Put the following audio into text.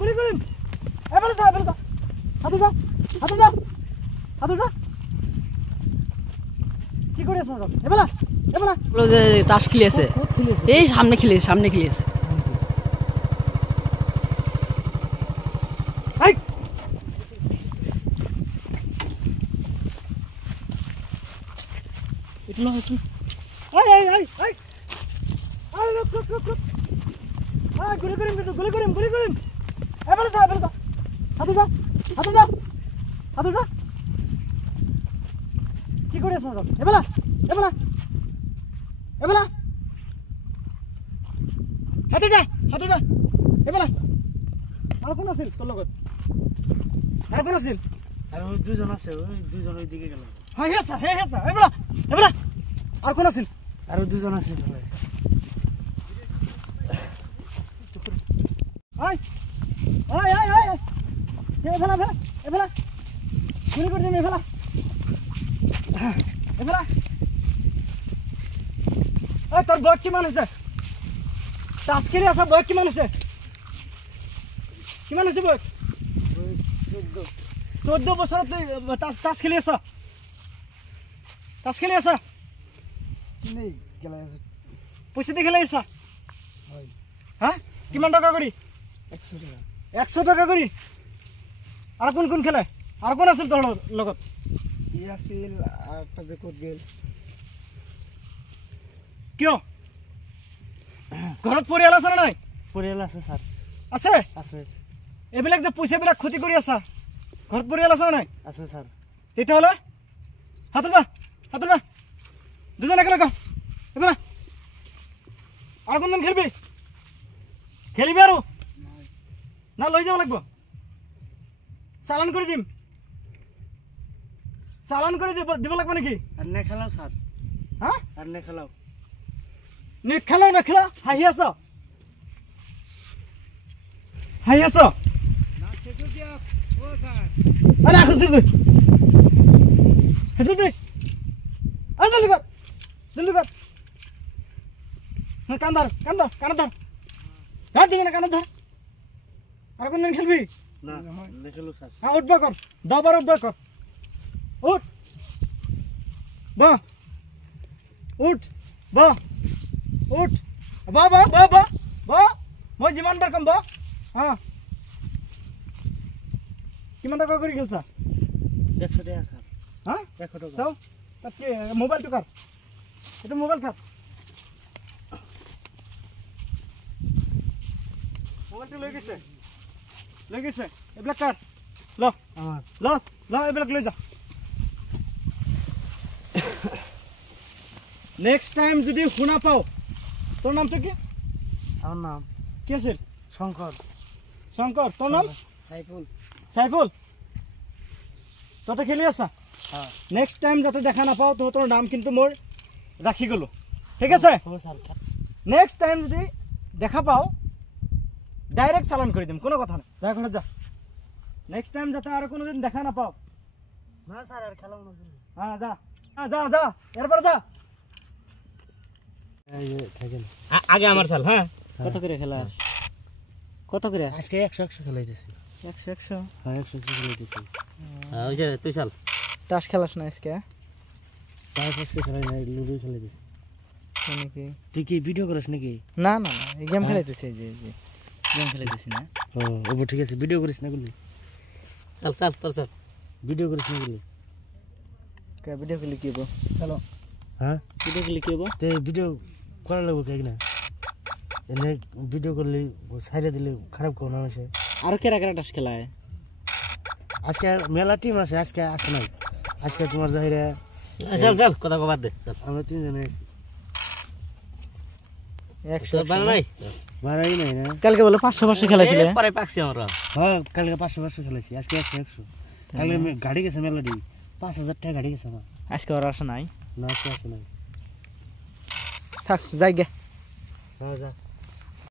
গুলি করিম এবারে যা হাতু যা কি করে আছো এবারে বলো যে তাস খেলেছে এই সামনে খেলেছে আই ইতনা হচ্ছে আই লোক গুলি করিম এবারে যা হাতু যা কি করে আছো এবারে হাতু যা এবারে আর কোন আছিল তোর লগত আর কোন আছিল আর ওই দুজন আছে ওই দুজন ওই দিকে গেল হ্যাঁ হেসা এবারে আর কোন আছিল আর দুজন আছে আই এবেলা গুলি করে দিম এবেলা তোর বয়স কিমান হৈছে তাস খেলি আছা বয়স কিমান হৈছে বয়স 14 বছৰত তুই তাস খেলি আছা নেই খেলা আছে পইচা দি খেলাই আছা হয় হ্যাঁ কিমান টাকা কৰি 100 টাকা 100 টাকা কৰি আৰ কোন খেলে আৰ কোন আছিল তোৰ লগত ই আছিল আৰটা যে কোট গেল কিয় ঘৰত পৰিয়াল আছে না নাই পৰিয়াল আছে স্যাৰ আছে এইবিলাক যে পইচাবিলাক ক্ষতি কৰি আছা ঘৰত পৰিয়াল আছে না নাই আছে স্যার তেতিয়াহ'লে হাতত না দুজন একেলগে এবারে আর কোনদিন খেলিবি আৰু না লৈ যাব লাগব চালান করে দিব লাগবে নাকি আর নে খেলাও স্যার হ্যাঁ আর নে খেলাও না খেলা হাঁহি আছ না সেজো কি ও স্যার আরে খুশি তুই হেসে তুই আয় জলদি কর হ্যাঁ কান্দার হ্যাঁ দিবি না কান্দার ধর আর কোনদিন খেলবি না নে খেলো স্যার হ্যাঁ উঠবা কর 10 বার উঠবা কর উঠ বা মই যিমান বার কম হ্যাঁ কিমান টাকা করে খেলছা 100 টাকা স্যার হ্যাঁ 100 টাকা চাও তাকে মোবাইলটো কার এটা মোবাইল কার মোবাইলটো লৈ গৈছে এইবিলাক কার ল এইবিলাক লৈ যা নেক্সট টাইম যদি শুনা পাও তোর নামটা কি আমার নাম কি আছিল শঙ্কর তোর নাম সাইফুল ততে খেলি আছা হ্যাঁ নেক্সট টাইম যাতে দেখা নাপাও তোর নাম কিন্তু মোর রাখি গলো ঠিক আছে ও স্যার নেক্সট টাইম যদি দেখা পাও ডাইরেক্ট চালান করে দিম কোনো কথা না যা ঘরে যা নেক্সট টাইম যাতে আর কোনোদিন দেখা না পাও না স্যার আর খেলাও না হ্যাঁ যা এরপর যা এই যে থাকেন আগে আমার চাল হ্যাঁ কত করে খেলা কত করে আজকে 100 খেলাইতেছি 100 হ্যাঁ 100 খেলাইতেছি ওই যে তুই চাল টাস খেলাস না আজকে তাই আজকে খেলাই না লুডো খেলাইতেছি নাকি তুই কি ভিডিও করিস নাকি না এই গেম খেলাইতেছি যে গেম খেলাইতেছি না ও ঠিক আছে ভিডিও করিস না গুলি চাল তোর চাল ভিডিও করিস না গুলি কে ভিডিও খেলি কি হবো চলো হ্যাঁ ভিডিও খেলি কি হবো তে ভিডিও করা লাগবে কেক না এনে ভিডিও করলে সাইডে দিলে খারাপ কোন মানুষে আর কেরা টাস খেলায় আজকে মেলা টিম আছে আজকে আসে নাই আজকে তোমার জাহিরে চল কথা কবার দে চল আমরা তিনজনে আছি 100 নাই বাড়াই নাই না কালকে বলে 500 খেলাইছিলে পরে পাকছি আমরা হ্যাঁ কালকে 500 খেলাইছি আজকে 100 কালকে গাড়ি গেছে মেলাডি 5000 টাকা গাড়ি গেছে আমার আজকে আর আসে নাই না আজকে আসে নাই থাক যাই গে হ্যাঁ যা